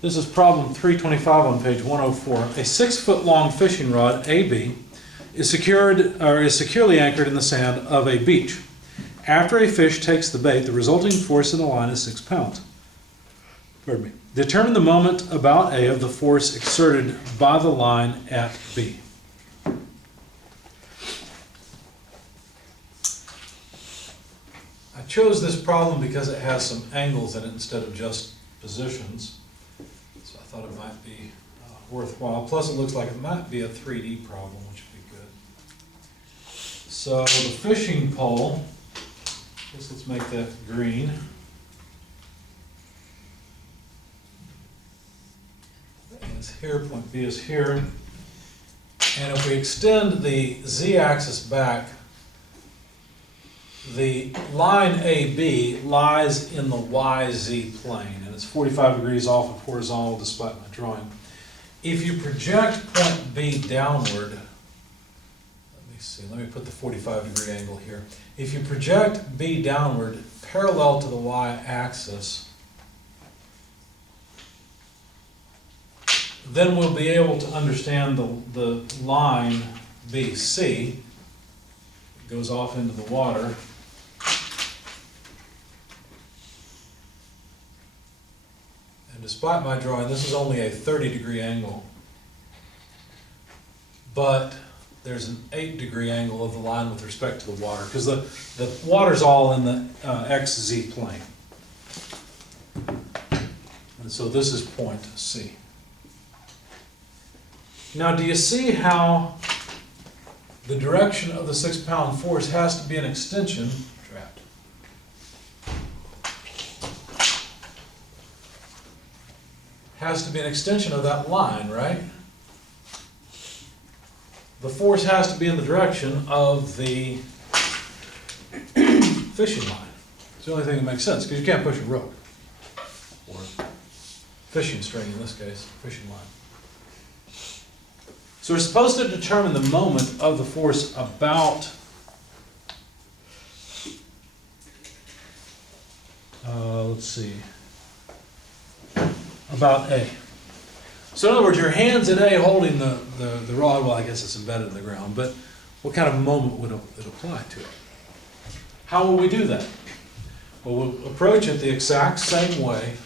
This is problem 325 on page 104. A 6-foot long fishing rod, AB, is securely anchored in the sand of a beach. After a fish takes the bait, the resulting force in the line is 6 pounds. Pardon me. Determine the moment about A of the force exerted by the line at B. I chose this problem because it has some angles in it instead of just positions. So I thought it might be worthwhile. Plus it looks like it might be a 3D problem, which would be good. So the fishing pole, I guess let's make that green. A is here, point B is here. And if we extend the z-axis back, the line AB lies in the YZ plane, and it's 45 degrees off of horizontal despite my drawing. If you project point B downward, let me put the 45 degree angle here. If you project B downward parallel to the Y-axis, then we'll be able to understand the line BC. It goes off into the water. And despite my drawing, this is only a 30-degree angle, but there's an 8-degree angle of the line with respect to the water, because the water's all in the XZ plane. And so this is point C. Now, do you see how the direction of the 6-pound force has to be an extension? Trapped. Has to be an extension of that line, right? The force has to be in the direction of the fishing line. It's the only thing that makes sense, because you can't push a rope. Or fishing string in this case, fishing line. So we're supposed to determine the moment of the force about let's see, about A. So in other words, your hand's at A holding the rod. Well, I guess it's embedded in the ground, but what kind of moment would it apply to it? How will we do that? Well, we'll approach it the exact same way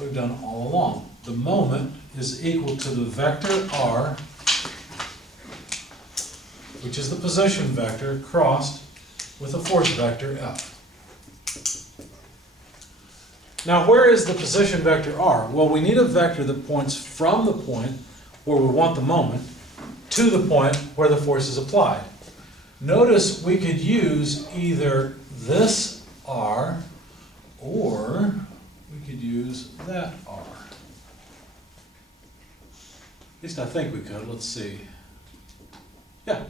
we've done all along. The moment is equal to the vector R, which is the position vector, crossed with a force vector F. Now, where is the position vector R? Well, we need a vector that points from the point where we want the moment to the point where the force is applied. Notice we could use either this R or we could use that R. At least I think we could. Let's see. Yeah.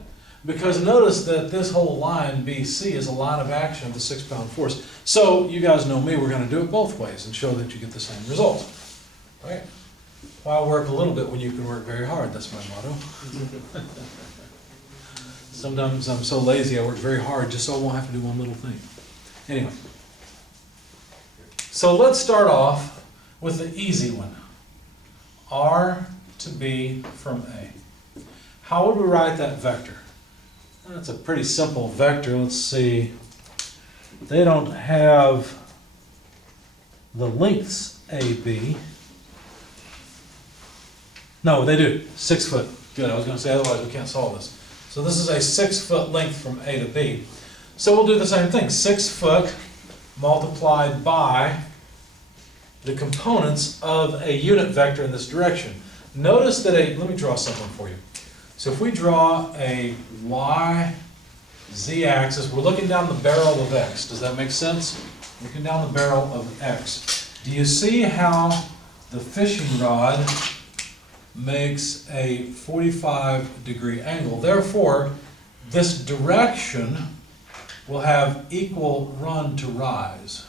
Because notice that this whole line BC is a line of action of the 6-pound force. So you guys know me, we're going to do it both ways and show that you get the same result. Right? Why work a little bit when you can work very hard? That's my motto. Sometimes I'm so lazy I work very hard just so I won't have to do one little thing. Anyway. So let's start off with the easy one. R to B from A. How would we write that vector? That's a pretty simple vector. Let's see. They don't have the lengths AB. No, they do. 6 foot. Good. I was going to say otherwise we can't solve this. So this is a 6-foot length from A to B. So we'll do the same thing. 6 foot multiplied by the components of a unit vector in this direction. Notice that let me draw something for you. So if we draw a y, z-axis, we're looking down the barrel of x. Does that make sense? Looking down the barrel of x. Do you see how the fishing rod makes a 45-degree angle? Therefore, this direction will have equal run to rise.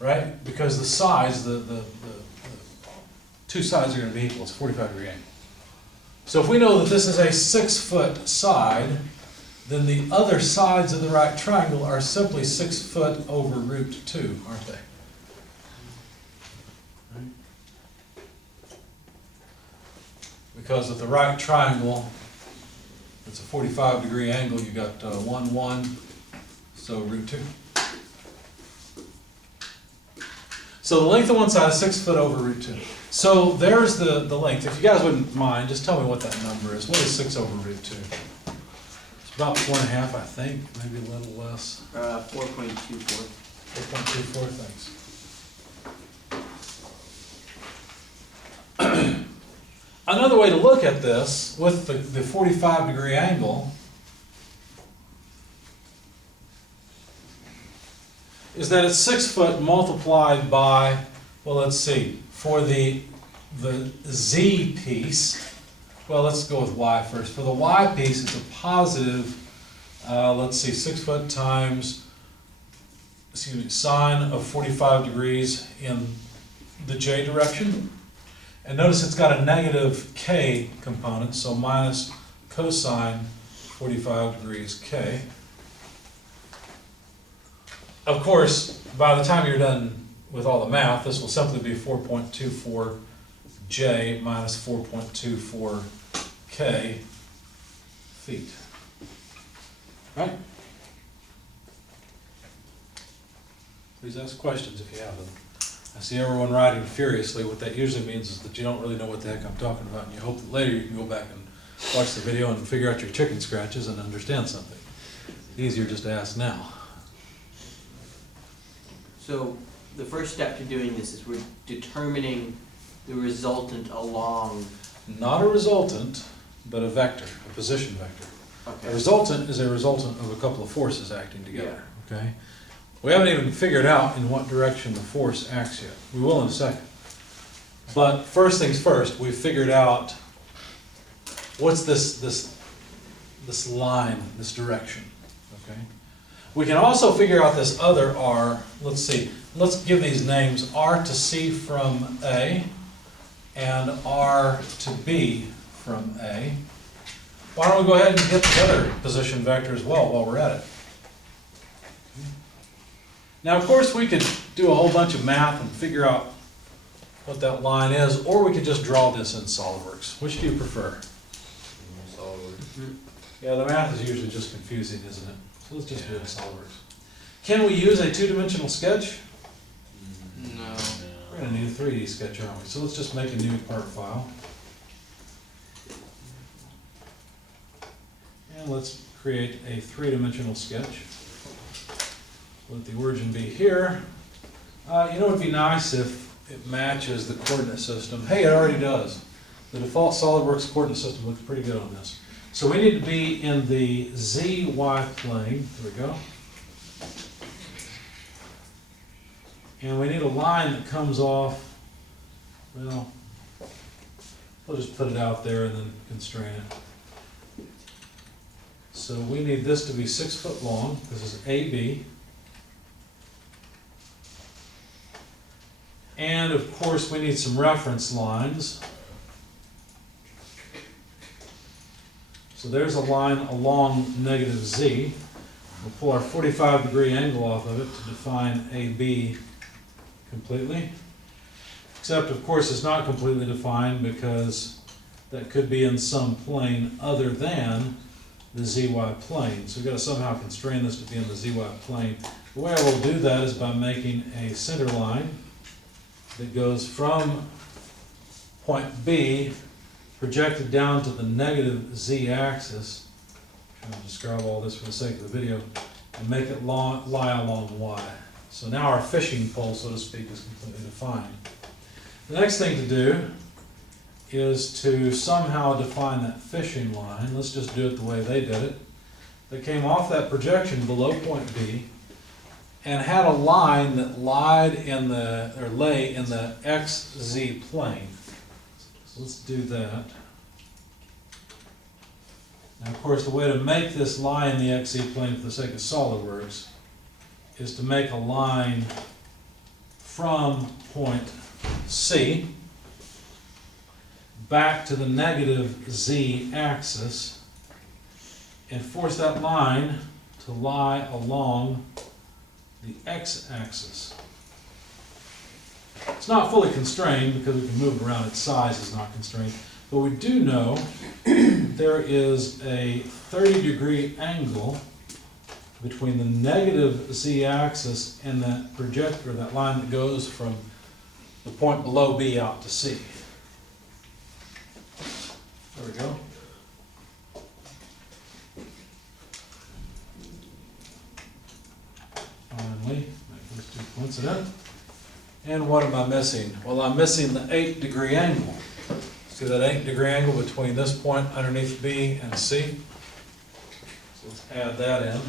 Right? Because the sides, the two sides are going to be equal. It's a 45-degree angle. So if we know that this is a 6-foot side, then the other sides of the right triangle are simply 6 foot over root 2, aren't they? Right? because of the right triangle, it's a 45-degree angle, you got 1, 1, so root 2. So the length of one side is 6 foot over root 2. So there's the length. If you guys wouldn't mind, just tell me what that number is. What is 6 over root 2? It's about 4.5, I think, maybe a little less. 4.24. 4.24, thanks. Another way to look at this, with the 45-degree angle, is that it's 6 foot multiplied by, well, let's see, for the z piece, well, let's go with y first. For the y piece, it's a positive, let's see, 6 foot times, excuse me, sine of 45 degrees in the j direction. And notice it's got a negative k component, so minus cosine 45 degrees k. Of course, by the time you're done with all the math, this will simply be 4.24 j minus 4.24 k feet. Right? Please ask questions if you have them. I see everyone writing furiously. What that usually means is that you don't really know what the heck I'm talking about, and you hope that later you can go back and watch the video and figure out your chicken scratches and understand something. Easier just to ask now. So the first step to doing this is we're determining the resultant along. Not a resultant, but a vector, a position vector. Okay. A resultant is a resultant of a couple of forces acting together. Okay? We haven't even figured out in what direction the force acts yet. We will in a second. But first things first, we've figured out what's this line, this direction. Okay? We can also figure out this other r. Let's see. Let's give these names r to c from A and r to b from A. Why don't we go ahead and get the other position vector as well while we're at it. Now, of course, we could do a whole bunch of math and figure out what that line is, or we could just draw this in SOLIDWORKS. Which do you prefer? SOLIDWORKS. Yeah, the math is usually just confusing, isn't it? So let's just do it in SOLIDWORKS. Can we use a two-dimensional sketch? No. We're going to need a 3D sketch, aren't we? So let's just make a new part file. And let's create a three-dimensional sketch. Let the origin be here. You know, it would be nice if it matches the coordinate system. Hey, it already does. The default SOLIDWORKS coordinate system looks pretty good on this. So we need to be in the ZY plane. There we go. And we need a line that comes off, well, we'll just put it out there and then constrain it. So we need this to be 6 foot long. This is AB. And of course, we need some reference lines. So there's a line along negative z. We'll pull our 45-degree angle off of it to define AB completely. Except, of course, it's not completely defined because that could be in some plane other than the ZY plane. So we've got to somehow constrain this to be in the ZY plane. The way I will do that is by making a center line that goes from point B projected down to the negative z-axis. I'm trying to describe all this for the sake of the video, and make it lie along y. So now our fishing pole, so to speak, is completely defined. The next thing to do is to somehow define that fishing line. Let's just do it the way they did it. They came off that projection below point B and had a line that lay in the XZ plane. So let's do that. Now, of course, the way to make this lie in the XZ plane for the sake of SOLIDWORKS is to make a line from point C back to the negative Z axis and force that line to lie along the x-axis. It's not fully constrained because we can move it around, its size is not constrained, But we do know there is a 30-degree angle between the negative z-axis and that projector, that line that goes from the point below B out to C. There we go. Finally, make those two coincident. And what am I missing? Well, I'm missing the 8-degree angle. See that 8-degree angle between this point underneath B and C? So let's add that in.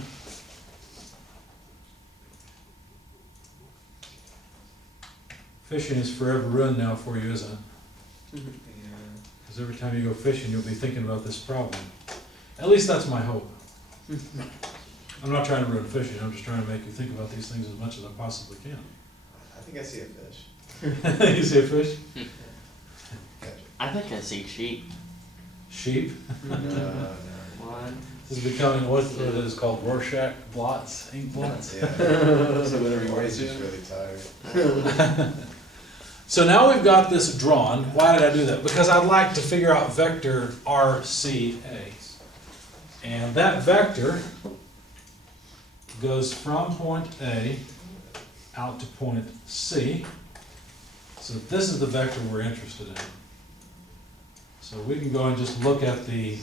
Fishing is forever ruined now for you, isn't it? Because every time you go fishing, you'll be thinking about this problem. At least that's my hope. I'm not trying to ruin fishing, I'm just trying to make you think about these things as much as I possibly can. I think I see a fish. You see a fish? Gotcha. I think I see sheep. Sheep? No. What? This is becoming what it is called Rorschach blots, ink blots. Yeah. So whenever you are just really tired. So now we've got this drawn. Why did I do that? Because I'd like to figure out vector RCA. And that vector goes from point A out to point C. So this is the vector we're interested in. So we can go and just look at the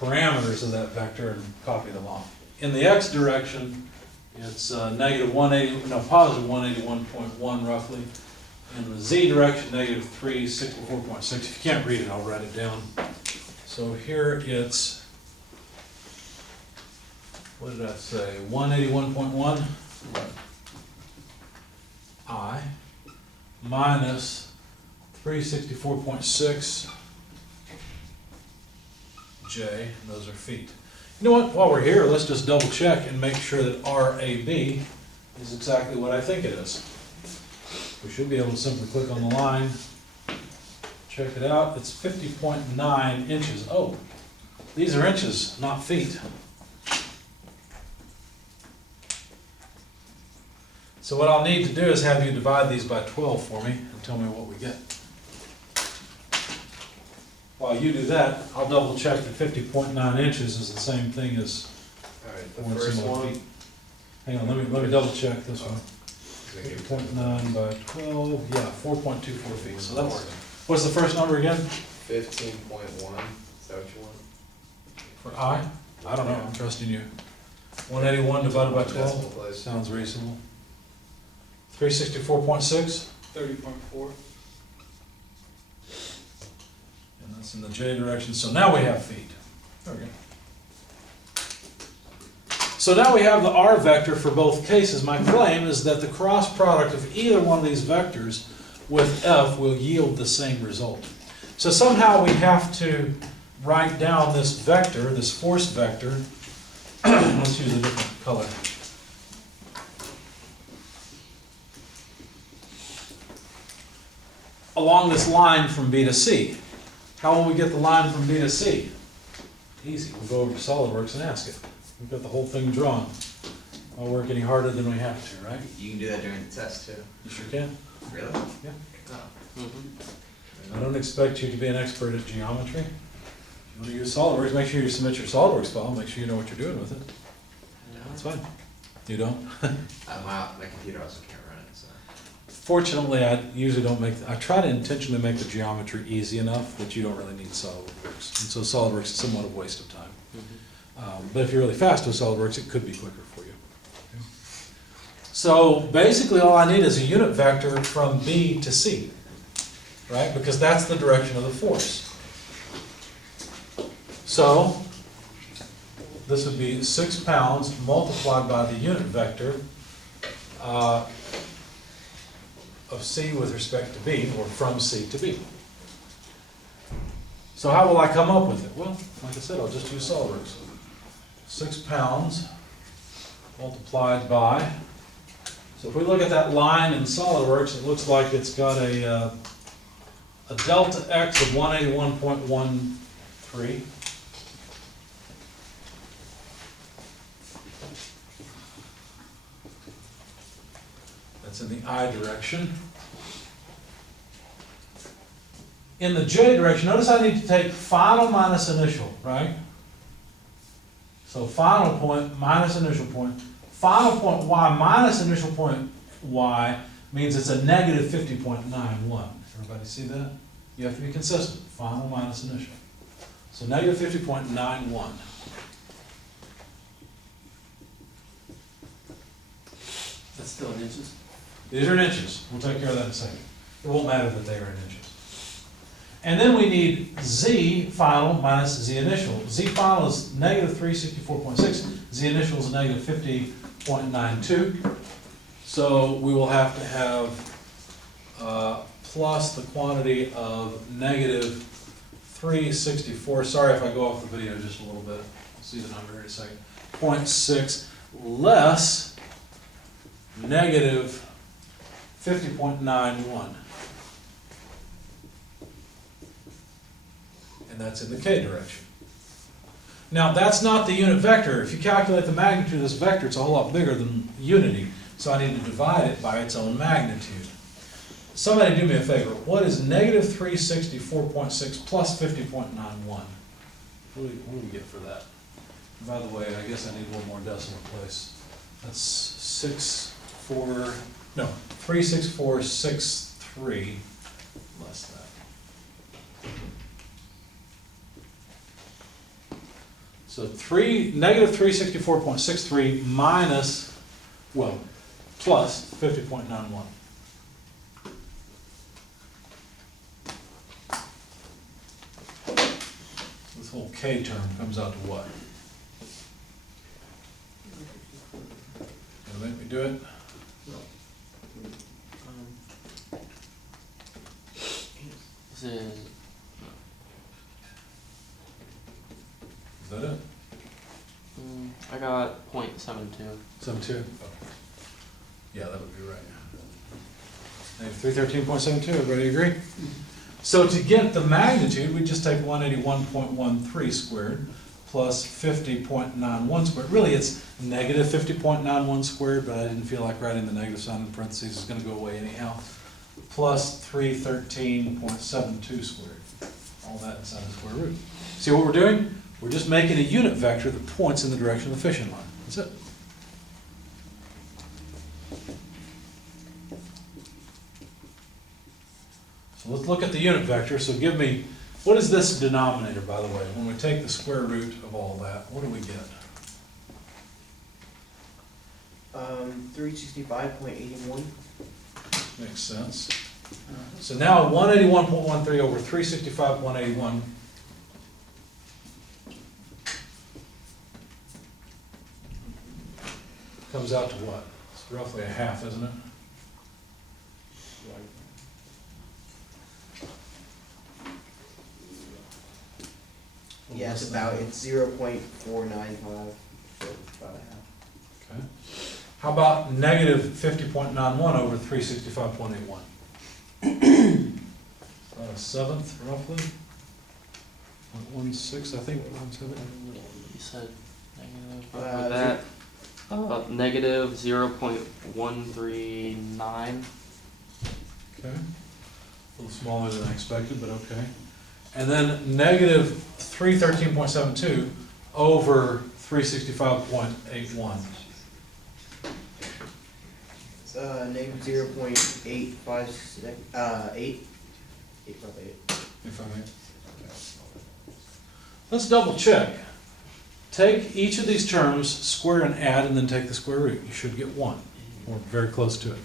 parameters of that vector and copy them off. In the x direction, it's negative 180, no, positive 181.1 roughly. In the z direction, negative 364.6. If you can't read it, I'll write it down. So here it's, what did I say, 181.1 I minus 364.6 J, and those are feet. You know what, while we're here, let's just double check and make sure that RAB is exactly what I think it is. We should be able to simply click on the line, check it out, it's 50.9 inches. Oh, these are inches, not feet. So what I'll need to do is have you divide these by 12 for me and tell me what we get. While you do that, I'll double check that 50.9 inches is the same thing as Alright, the 4 first similar one. feet. Hang on, let me double check this one. Is it here? 50.9 by 12, yeah, 4.24 feet, so that works. What's the first number again? 15.1, is that what you want? For I? I don't know, I'm trusting you. 181 divided by 12? Decimal place. Sounds reasonable. 364.6? 30.4. And that's in the J direction, so now we have feet. There we go. So now we have the R vector for both cases. My claim is that the cross product of either one of these vectors with F will yield the same result. So somehow we have to write down this vector, this force vector. Let's use a different color. Along this line from B to C. How will we get the line from B to C? Easy, we'll go over to SolidWorks and ask it. We've got the whole thing drawn. Won't work any harder than we have to, right? You can do that during the test too. You sure can. Really? Yeah. Oh. Mm-hmm. I don't expect you to be an expert at geometry. If you want to use SolidWorks, make sure you submit your SolidWorks file, make sure you know what you're doing with it. That's fine. You don't? My computer also can't run it, so. Fortunately, I usually don't make, I try to intentionally make the geometry easy enough that you don't really need SolidWorks. And so SolidWorks is somewhat of a waste of time. But if you're really fast with SolidWorks, it could be quicker for you. So basically, all I need is a unit vector from B to C, right? Because that's the direction of the force. So this would be 6 pounds multiplied by the unit vector of C with respect to B, or from C to B. So how will I come up with it? Well, like I said, I'll just use SolidWorks. 6 pounds multiplied by, so if we look at that line in SolidWorks, it looks like it's got a delta x of 181.13. That's in the I direction. In the j direction, notice I need to take final minus initial, right? So final point minus initial point. Final point y minus initial point y means it's a negative 50.91. Everybody see that? You have to be consistent. Final minus initial. So negative 50.91. That's still in inches? These are in inches. We'll take care of that in a second. It won't matter that they are in inches. And then we need z final minus z initial. Z final is negative 364.6. Z initial is negative 50.92. So we will have to have plus the quantity of negative 364. Sorry if I go off the video just a little bit. I'll see the number here in a second. 0.6 less negative 50.91. And that's in the k direction. Now, that's not the unit vector. If you calculate the magnitude of this vector, it's a whole lot bigger than unity. So I need to divide it by its own magnitude. Somebody do me a favor. What is negative 364.6 plus 50.91? What do we get for that? By the way, I guess I need one more decimal place. That's 36463 less that. So negative 364.63 minus, well, plus 50.91. This whole k term comes out to what? Gonna make me do it? This is Is that it? I got 0.72. 72? Yeah, that would be right. Negative 313.72, everybody agree? So to get the magnitude, we just take 181.13 squared plus 50.91 squared. Really, it's negative 50.91 squared, but I didn't feel like writing the negative sign in parentheses. It's going to go away anyhow. Plus 313.72 squared. All that inside the square root. See what we're doing? We're just making a unit vector that points in the direction of the fishing line. That's it. So let's look at the unit vector. So give me, what is this denominator, by the way? When we take the square root of all that, what do we get? 365.81. Makes sense. So now 181.13 over 365.81. Comes out to what? It's roughly a half, isn't it? Yeah, it's 0.495. So about a half. Okay. How about negative 50.91 over 365.81? About a seventh, roughly. 0.16, I think. 0.7. You said negative. Uh, That negative 0.139. Okay. A little smaller than I expected, but okay. And then negative 313.72 over 365.81. It's negative 0.856. 8. 8.8. If I may. Let's double check. Take each of these terms, square and add, and then take the square root. You should get 1. We're very close to it.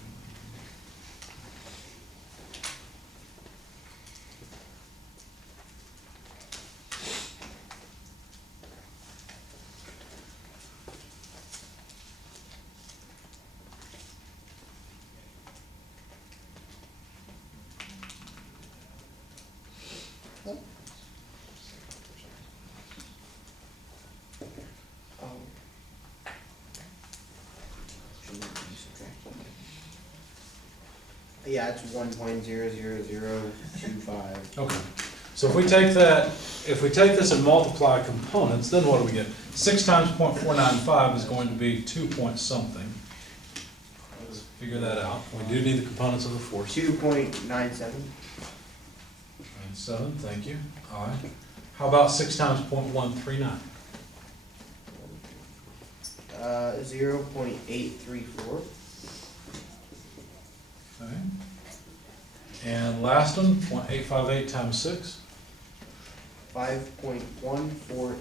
Yeah, it's 1.00025. Okay. So if we take this and multiply components, then what do we get? 6 times 0.495 is going to be 2 point something. Let's figure that out. We do need the components of the force. 2.97. 7, thank you, I. How about 6 times 0.139? 0.834. Okay. And last one, 0.858 times 6? 5.148.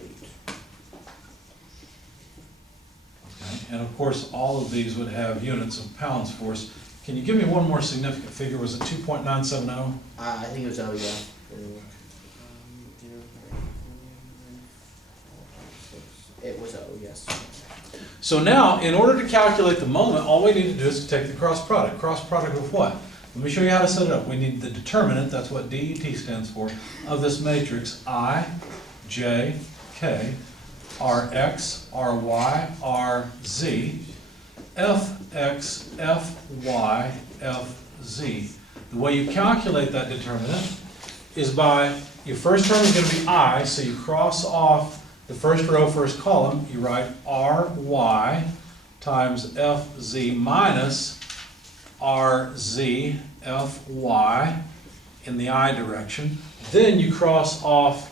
Okay. And of course, all of these would have units of pounds for us. Can you give me one more significant figure? Was it 2.970? I think it was, oh, yeah. It was, oh, yes. So now, in order to calculate the moment, all we need to do is take the cross product. Cross product of what? Let me show you how to set it up. We need the determinant, that's what DET stands for, of this matrix, I, J, K, Rx, Ry, Rz, Fx, Fy, Fz. The way you calculate that determinant is by, your first term is going to be I, so you cross off the first row, first column, you write Ry times Fz minus Rz Fy in the I direction. Then you cross off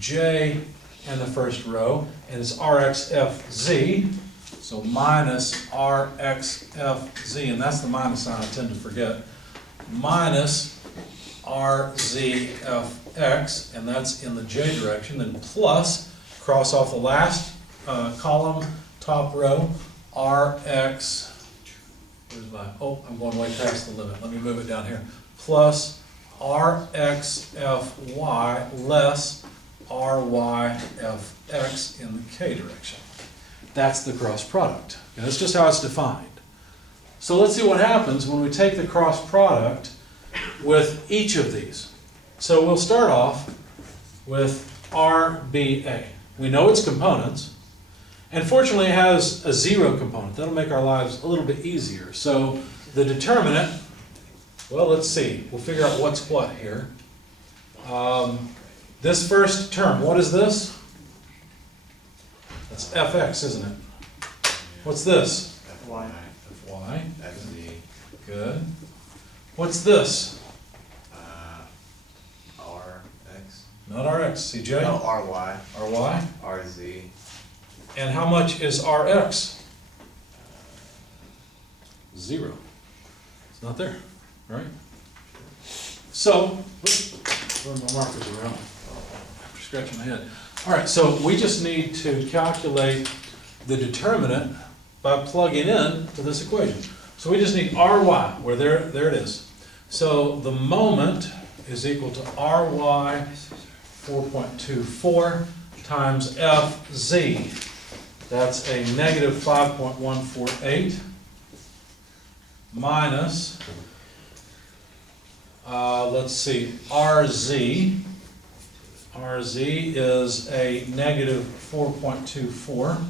J in the first row, and it's Rx Fz, so minus Rx Fz, and that's the minus sign I tend to forget, minus RZFX, and that's in the J direction, then plus, cross off the last column, top row, RX, where's my, oh, I'm going way past the limit, let me move it down here, plus RXFY less RYFX in the K direction. That's the cross product, and that's just how it's defined. So let's see what happens when we take the cross product with each of these. So we'll start off with RBA. We know its components, and fortunately it has a 0 component. That'll make our lives a little bit easier. So the determinant, well, let's see. We'll figure out what's what here. This first term, what is this? That's Fx, isn't it? What's this? Fy. Fy. Fz. Good. What's this? Rx. Not Rx, CJ? No, Ry. Ry? Rz. And how much is Rx? 0. It's not there, right? So, where are my markers around? After scratching my head. All right, so we just need to calculate the determinant by plugging in to this equation. So we just need Ry, where there it is. So the moment is equal to Ry 4.24 times Fz. That's a negative 5.148 minus, let's see, Rz. Rz is a negative 4.24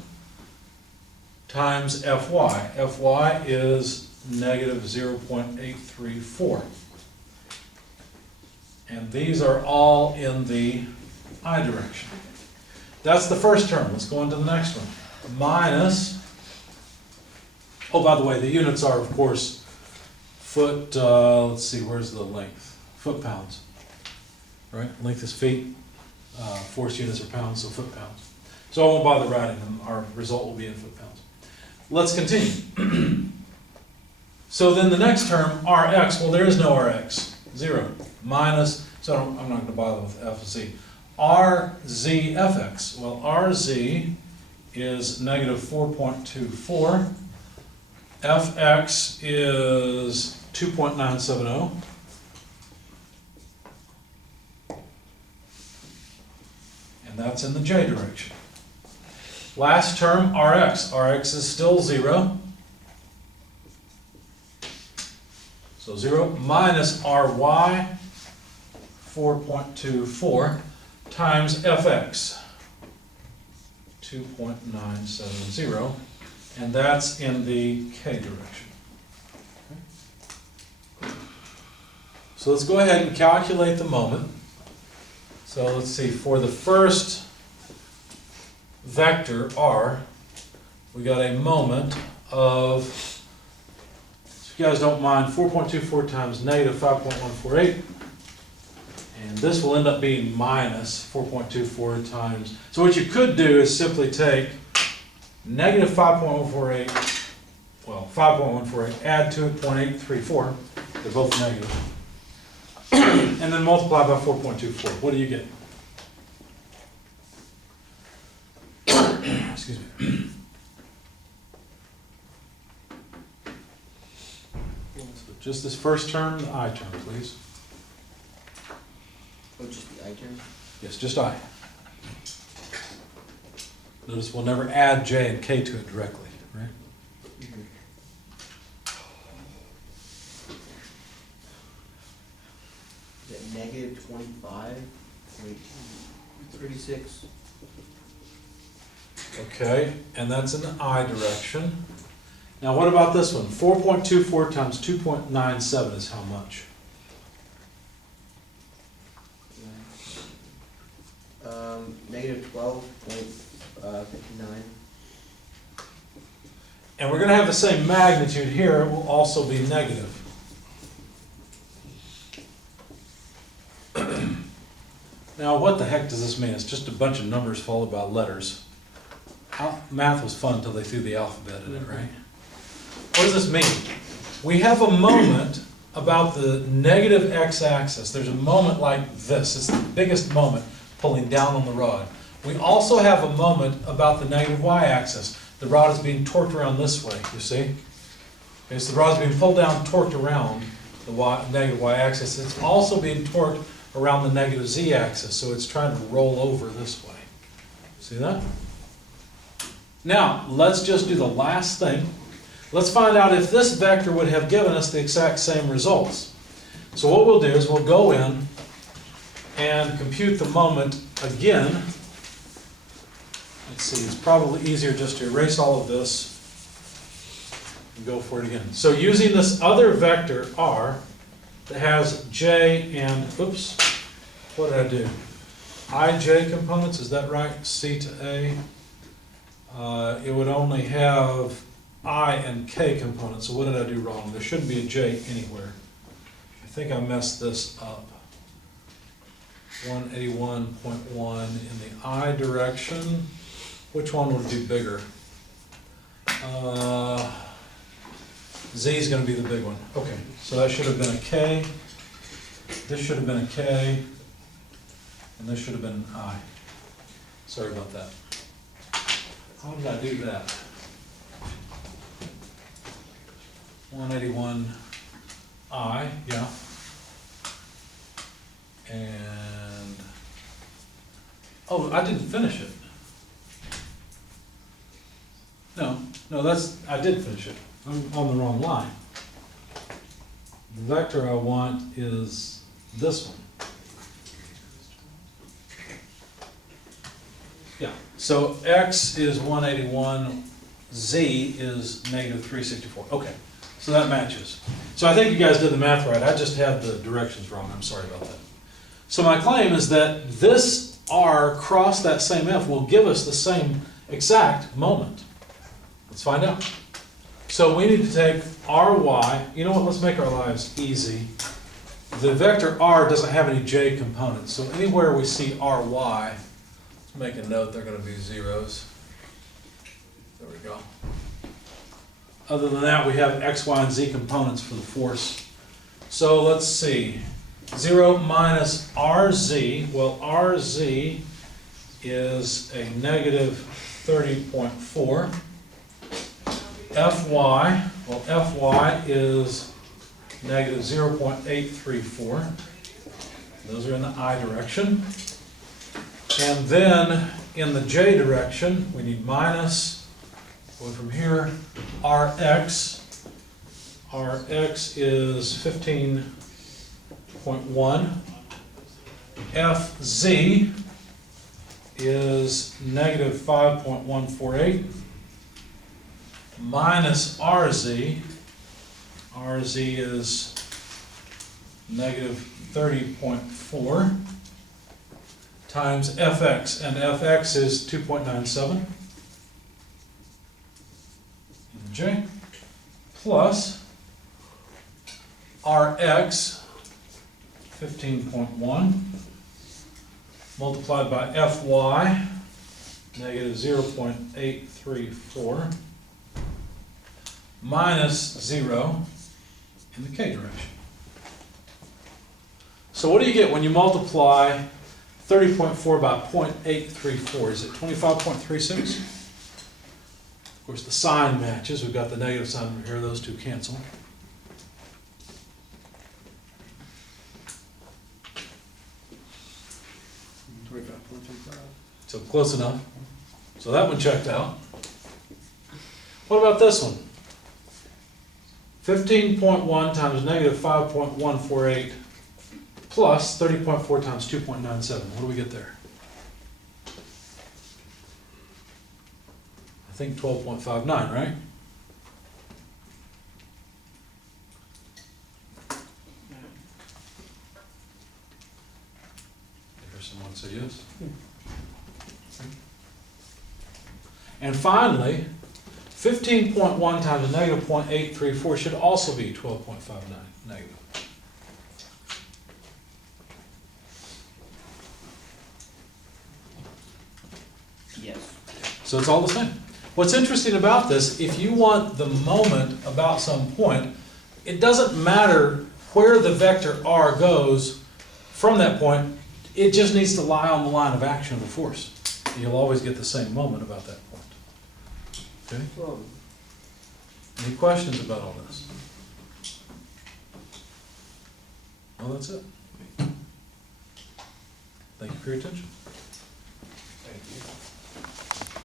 times Fy. Fy is negative 0.834. And these are all in the I direction. That's the first term. Let's go on to the next one. Minus, oh, by the way, the units are, of course, foot, let's see, where's the length? Foot pounds, right? Length is feet, force units are pounds, so foot pounds. So I won't bother writing them. Our result will be in foot pounds. Let's continue. So then the next term, Rx, well, there is no Rx, 0. Minus, so I'm not going to bother with Fz. RZFX, well, RZ is negative 4.24. Fx is 2.970. And that's in the J direction. Last term, Rx. Rx is still 0. So 0 minus Ry, 4.24, times Fx, 2.970, and that's in the K direction. Okay. So let's go ahead and calculate the moment. So let's see, for the first vector, R, we got a moment of, if you guys don't mind, 4.24 times negative 5.148. And this will end up being minus 4.24 times. So what you could do is simply take negative 5.148, well, 5.148, add to it 0.834, they're both negative, and then multiply by 4.24. What do you get? Excuse me. So just this first term, the I term, please. Oh, just the I term? Yes, just I. Notice we'll never add J and K to it directly, right? Is it negative 25.36? Okay, and that's in the I direction. Now what about this one? 4.24 times 2.97 is how much? Negative 12.59. And we're gonna have the same magnitude here, it will also be negative. Now what the heck does this mean? It's just a bunch of numbers followed by letters. Math was fun until they threw the alphabet in it, right? What does this mean? We have a moment about the negative x-axis. There's a moment like this. It's the biggest moment pulling down on the rod. We also have a moment about the negative y-axis. The rod is being torqued around this way, you see? Okay, so the rod's being pulled down, torqued around the negative y-axis. It's also being torqued around the negative z-axis, so it's trying to roll over this way. See that? Now, let's just do the last thing. Let's find out if this vector would have given us the exact same results. So what we'll do is we'll go in and compute the moment again. Let's see, it's probably easier just to erase all of this and go for it again. So using this other vector r that has j and, oops, what did I do? ij components, is that right? C to a. It would only have I and K components, so what did I do wrong? There shouldn't be a J anywhere. I think I messed this up. 181.1 in the I direction. Which one would be bigger? Z is going to be the big one. Okay, so that should have been a K. This should have been a K. And this should have been an I. Sorry about that. How did I do that? 181I, yeah. And, oh, I didn't finish it. No, I did finish it. I'm on the wrong line. The vector I want is this one. Yeah, so x is 181, z is negative 364. Okay, so that matches. So I think you guys did the math right. I just had the directions wrong. I'm sorry about that. So my claim is that this r cross that same f will give us the same exact moment. Let's find out. So we need to take ry. You know what? Let's make our lives easy. The vector r doesn't have any j components. So anywhere we see ry, make a note, they're going to be zeros. There we go. Other than that, we have x, y, and z components for the force. So let's see. 0 minus rz. Well, rz is a negative 30.4. Fy, well, Fy is negative 0.834. Those are in the I direction. And then in the j direction, we need minus, going from here, Rx. Rx is 15.1. Fz is negative 5.148. Minus Rz. Rz is negative 30.4. Times Fx, and Fx is 2.97, J, plus Rx 15.1 multiplied by Fy, negative 0.834, minus 0 in the k direction. So what do you get when you multiply 30.4 by 0.834? Is it 25.36? Of course, the sign matches. We've got the negative sign over here. Those two cancel. So close enough. So that one checked out. What about this one? 15.1 times negative 5.148 plus 30.4 times 2.97. What do we get there? I think 12.59, right? There's someone say yes. And finally, 15.1 times negative 0.834 should also be 12.59 negative. Yes. So it's all the same. What's interesting about this, if you want the moment about some point, it doesn't matter where the vector r goes from that point, it just needs to lie on the line of action of the force. You'll always get the same moment about that point. Okay? Any questions about all this? Well, that's it. Thank you for your attention. Thank you.